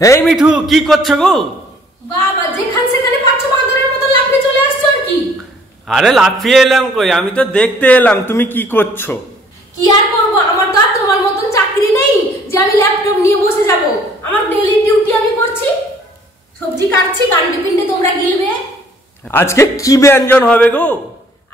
এই মিঠু কি করছো গো? বাবা যেখান সেখানে পাচ্ছ বাঁদরের মতো লাফিয়ে চলে আসছো আর কি? আরে লাফিয়ে এলাম কই, আমি তো দেখতে এলাম তুমি কি করছো। কি আর করব, আমার তো আর তোমার মতন চাকরি নেই যে আমি ল্যাপটপ নিয়ে বসে যাব। আমার ডেইলি ডিউটি আমি করছি, সবজি কাটছি, গান্ডি পিন্ডে তোমরা গিলবে। আজকে কি ব্যঞ্জন হবে গো?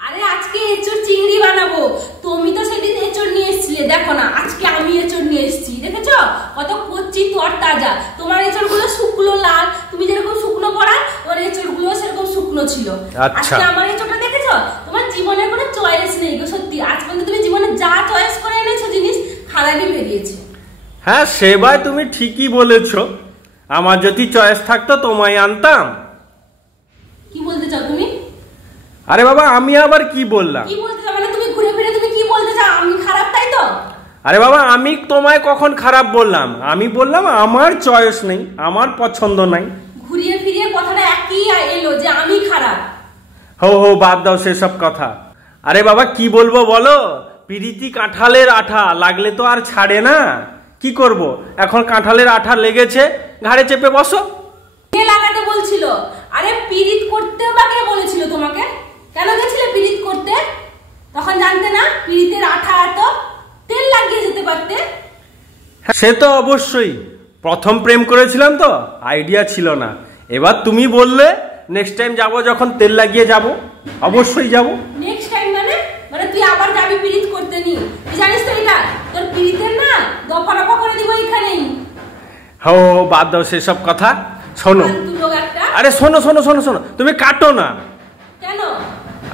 আরে আজকে এঁচড় চিংড়ি বানাবো। তুমি তো সেদিন এঁচড় নিয়ে এসেছিলে, দেখো না আজকে আমি এঁচড় নিয়ে এসেছি, দেখেছো কত কচি তর তাজা। তোমার এঁচড় গুলো শুকনো লাল, তুমি যেরকম শুকনো পড়া, ওর এঁচড় গুলো সেরকম শুকনো ছিল। আজকে আমার এঁচড়টা দেখেছো, তোমার জীবনের কোনো চয়েস নেই গো। সত্যি আজ পর্যন্ত তুমি জীবনে যা চয়েস করে এনেছো জিনিস খারাপই বেরিয়েছে। হ্যাঁ সেবার তুমি ঠিকই বলেছো, আমার যদি চয়েস থাকতো তোমায় আনতাম। কি বলতে চাও তুমি? আরে বাবা আমি আবার কি বললাম? কি বলতে চাও মানে তুমি ঘুরে ফিরে তুমি কি বলতে চাও আমি খারাপ, তাই তো? আরে বাবা আমি তোমায় কখন খারাপ বললাম? আমি বললাম আমার চয়েস নেই, আমার পছন্দ নাই। ঘুরিয়ে ফিরিয়ে কথাটা একই এলো যে আমি খারাপ। হো হো বাদ দাও সেসব কথা। আরে বাবা কি বলবো বলো, পিরিতি কাঁঠালের আঠা লাগলে তো আর ছাড়ে না। কি করব, এখন কাঁঠালের আঠা লেগেছে, ঘাড়ে চেপে বসো। কে লাগাতে বলছিল? আরে পিরিত করতে বা কে বলেছিল তোমাকে? কেন গেছিলে পিরিত করতে? তখন জানতে না পিরিতের আঠা এত, তেল লাগিয়ে যেতে পারতে। সে তো অবশ্যই, প্রথম প্রেম করেছিলাম তো আইডিয়া ছিল না। এবার তুমি বললে নেক্সট টাইম যাব, যখন তেল লাগিয়ে যাব অবশ্যই যাব। নেক্সট টাইম মানে মানে তুই আবার যাবি পিরিত করতে নি? তুই জানিস তো এটা তোর পিরিতের না দফা রফা করে দিব এখানেই। হো বাদ দাও সেসব কথা, শোনো। আরে শোনো শোনো শোনো শোনো, তুমি কাটো না। কেন?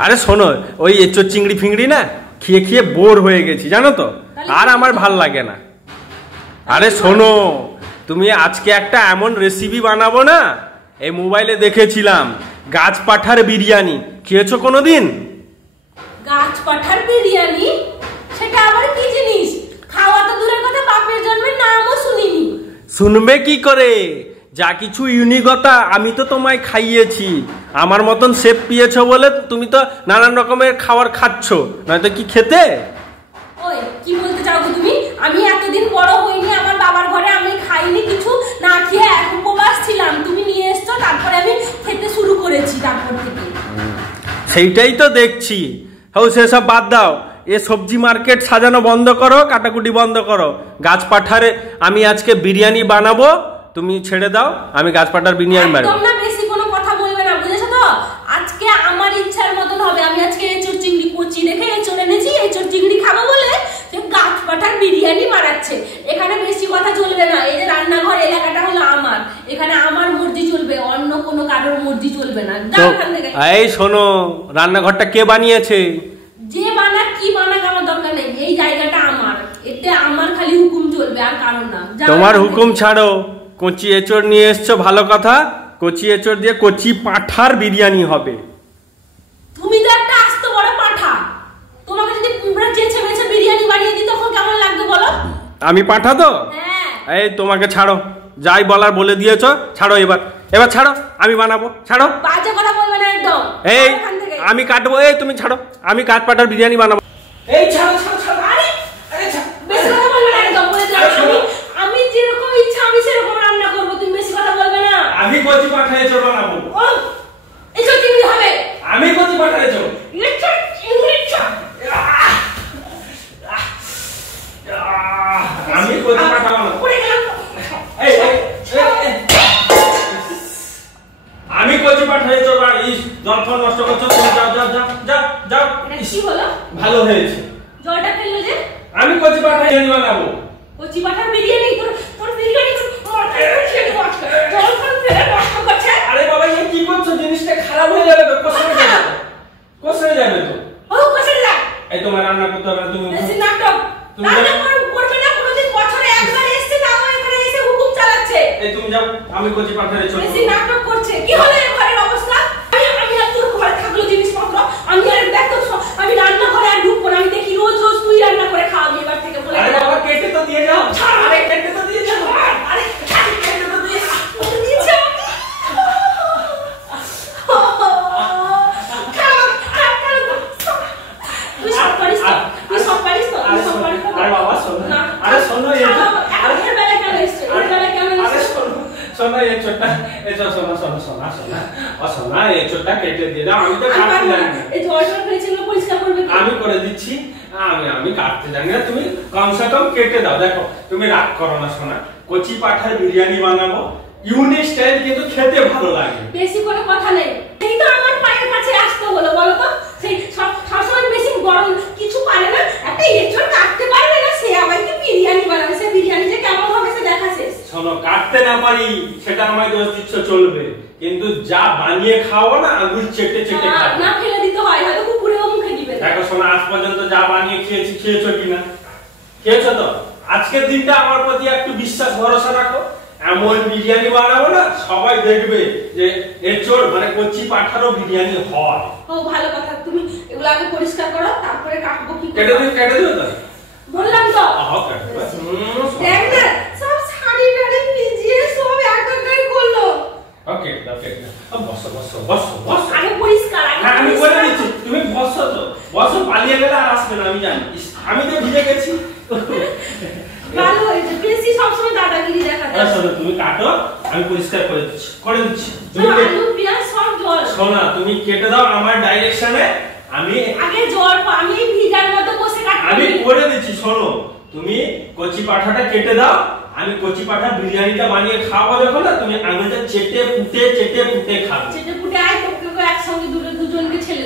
আরে শোনো, ওই এঁচোড় চিংড়ি ফিংড়ি না খেয়ে খেয়ে বোর হয়ে গেছি জানো তো, আর আমার ভাল লাগে না। আরে শোনো, তুমি আজকে একটা এমন রেসিপি বানাবো না, এই মোবাইলে দেখেছিলাম, গাছ পাঠার বিরিয়ানি। খেয়েছো কোনোদিন? গাছ পাঠার বিরিয়ানি? সেটা আবার কি জিনিস? খাওয়া তো দূরের কথা, বাপের জন্মের নামও শুনিনি। শুনবে কি করে, যা কিছু ইউনিকতা আমি তো তোমায় খাইয়েছি। আমার মতন শেপ পেয়েছো বলে তুমি তো নানান রকমের খাবার খাচ্ছ, নয়তো কি খেতে? ওই কি বলতে চাও তুমি? আমি এতদিন বড় হইনি, আমার বাবার ঘরে আমি খাইনি কিছু, না খেয়ে এক উপবাস ছিলাম। তুমি নিয়ে এসছো, তারপরে আমি খেতে শুরু করেছি তারপর থেকে। সেইটাই তো দেখছি। হও সেসব বাদ দাও, এ সবজি মার্কেট সাজানো বন্ধ করো, কাটাকুটি বন্ধ করো। গাছ পাঠারে আমি আজকে বিরিয়ানি বানাবো, তুমি ছেড়ে দাও, আমি গাছ পাঠার বিরিয়ানি বানাবো। তোমরা বেশি কোনো কথা বলবে না, বুঝেছো তো? আজকে আমার ইচ্ছার মতন হবে। আমি আজকে এঁচড় চিংড়ি কচি দেখে এঁচড় এনেছি, এঁচড় চিংড়ি খাবো বলে যে গাছ পাঠার বিরিয়ানি বানাচ্ছে। এখানে বেশি কথা চলবে না। এই যে রান্নাঘর এলাকাটা হলো আমার, এখানে আমার মর্জি চলবে, অন্য কোনো কারোর মর্জি চলবে না। এই শোনো, রান্নাঘরটা কে বানিয়েছে? যে বানাক কি বানাক আমার দরকার নেই, এই জায়গাটা আমার, এতে আমার খালি হুকুম চলবে আর কারণ না। তোমার হুকুম ছাড়ো, কচি এঁচড় নিয়ে এসছো ভালো কথা, কচি এঁচড় দিয়ে কচি পাঁঠার বিরিয়ানি হবে। তুমি তো একটা আস্ত বড় পাঁঠা, তোমাকে যদি পুরো চেঁচে মেচে বিরিয়ানি বানিয়ে দিই তখন কেমন লাগবে বলো? আমি পাঁঠা তো? হ্যাঁ। এই তোমাকে ছাড়ো, যাই বলার বলে দিয়েছো, ছাড়ো এবার, এবার ছাড়ো, আমি বানাবো, ছাড়ো। বাজে কথা বলবে না একদম। এই আমি কাটবো, এই তুমি ছাড়ো, আমি কাঠ পাঠার বিরিয়ানি বানাবো। এই ছাড়ো ছাড়ো ছাড়ো। আরে আরে বেশি কথা বলবে না একদম, বলে দিলাম। আমি যেরকম ইচ্ছা আমি সেরকম রান্না করব, তুমি বেশি কথা বলবে না। আমি কচি পাঠা এঁচড় বানাবো। ও এসব চিংড়ি হবে? আমি কচি পাঠা এঁচড়। এসব চিংড়ি আমি কচি পাঠা বানাবো। পড়ে গেলাম। এই আমি কচি পাঠা এঁচড় বানাবো। জল ফল নষ্ট করছো, তুমি যাও যাও যাও যাও যাও। কি হলো? ভালো হয়েছে। জলটা ফেললো যে? আমি কচি পাঠা বিরিয়ানি বানাবো। কচি পাঠার বিরিয়ানি? তোর বিরিয়ানি জল ফল ফেলে নষ্ট করছে। আরে বাবা এই কি করছো, জিনিসটা খারাপ হয়ে যাবে তো, কষে যাবে, কষে যাবে তো। ও কষে যা। এই তোমার রান্না করতে হবে না, তুমি বেশি নাটক রান্না করবে না। কোনোদিন বছরে একবার এসে তাও এখানে এসে হুকুম চালাচ্ছে। এই তুমি যাও, আমি কচি পাঠা এঁচড়। বেশি নাটক করছে। কি হলো এই ঘরের অবস্থা? আমি আর তোর ঘরে থাকলো জিনিসপত্র, আমি আর দেখো আমি রান্না ঘরে আর ঢুকবো না। আমি দেখি রোজ রোজ তুই রান্না করে খাওয়াবি এবার থেকে, বলে। আরে বাবা কেটে তো দিয়ে যাও। আরে কেটে তো দিয়ে যাও। আরে কেটে তো দিয়ে যাও। তুই সব পারিস তো? তুই সব পারিস তো? তুই সব পারিস তো? আরে বাবা শোনো, না। আরে শোনো, এর বেলা কেন এসছে? এর বেলা কেন এসছে? শোনা শোনা শোনা শোনা ও শোনা এঁচোড়টা কেটে দিয়ে দাও। আমি তো কাটতে জানি না। এই জলটা ফেলেছিল পরিষ্কার করবে কি? আমি করে দিচ্ছি। আমি কাটতে জানি না, তুমি কমসে কম কেটে দাও। দেখো তুমি রাগ করো না শোনা, কচি পাঠার বিরিয়ানি বানাবো, ইউনিক স্টাইল, কিন্তু খেতে ভালো লাগে। বেশি কোনো কথা নেই, এই তো আমার পায়ের কাছে আসতে হলো বলো তো। সেই সবসময় বেশি গরম কিছু পারে না, একটা এঁচড় কাটতে পারবে না, সে আবার কি বিরিয়ানি বানাবে? সে বিরিয়ানি যে কেমন হবে সে দেখা শেষ। শোনো, কাটতে না পারি সেটা আমায় দোষ দিচ্ছ চলবে, কিন্তু যা বানিয়ে খাওয়াবো না আঙুল চেটে চেটে খাবো। না ফেলে দিতে হয়, হয়তো কুকুরেও মুখে দিবে। দেখো শোনো, আজ পর্যন্ত যা বানিয়ে খেয়েছি, খেয়েছো কিনা? খেয়েছো তো? আজকের দিনটা আমার প্রতি একটু বিশ্বাস ভরসা রাখো। এমন বিরিয়ানি বানাবো না, সবাই দেখবে যে এঁচড় মানে কচি পাঠারও বিরিয়ানি হয়। ও ভালো কথা, তুমি এগুলো আগে পরিষ্কার করো, তারপরে কাটবো। কি কেটে দিও তো? বললাম তো। দেখ না, সব শাড়ি টাড়ি ভিজিয়ে সব একাকার করলো। ওকে ওকে, বসো বসো বসো বসো। আগে পরিষ্কার, হ্যাঁ আমি করে দিচ্ছি, তুমি বসো তো। বসো, পালিয়ে গেলে আর আসবে না, আমি জানি। আমি তো ভিজে গেছি। ভালো হয়েছে, বেশি সবসময় দাদাগিরি দেখাতে। শোনো, তুমি কাটো, আমি পরিষ্কার করে দিচ্ছি। আলু পেঁয়াজ সব জল। শোনা, তুমি কেটে দাও আমার ডাইরেকশনে। আমি আগে জল, আমি ভিজার মধ্যে বসে কাটছি। আমি করে দিচ্ছি। শোনো, তুমি কচি পাঠাটা কেটে দাও, আমি কচি পাঠা বিরিয়ানিটা বানিয়ে খাওয়াবো যখন, না তুমি আঙুলটা চেটে ফুটে খাবে। চেটে ফুটে আয়, তোকে একসঙ্গে দুজনকে ছেলে